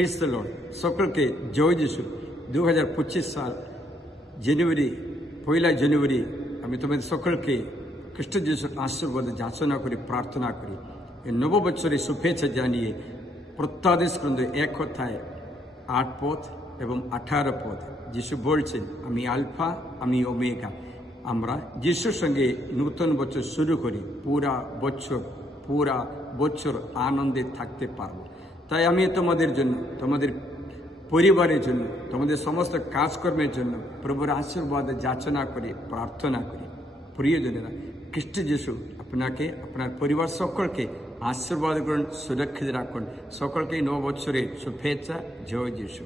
Praise the Lord. সকলকে জয় যিশু। 2025 সাল পয়লা জানুয়ারি আমি তোমাদের সকলকে খ্রিস্ট যিশুর আশীর্বাদ যাচনা করি, প্রার্থনা করি। এই নববৎসরের শুভেচ্ছা জানিয়ে প্রত্যাদেশ গ্রন্থ 1 অধ্যায় 8 পদ এবং 18 পদ যিশু বলছেন, আমি আলফা, আমি ওমেগা। আমরা যিশুর সঙ্গে নূতন বছর শুরু করি, পুরা বছর আনন্দে থাকতে পারবো। তাই আমি তোমাদের জন্য, তোমাদের পরিবারের জন্য, তোমাদের সমস্ত কাজকর্মের জন্য প্রভুর আশীর্বাদ যাচনা করি, প্রার্থনা করি। প্রিয়জনেরা, খ্রিস্ট যিশু আপনাকে, আপনার পরিবার সকলকে আশীর্বাদ করুন, সুরক্ষিত রাখুন। সকলকে নববৎসরের শুভেচ্ছা। জয় যিশু।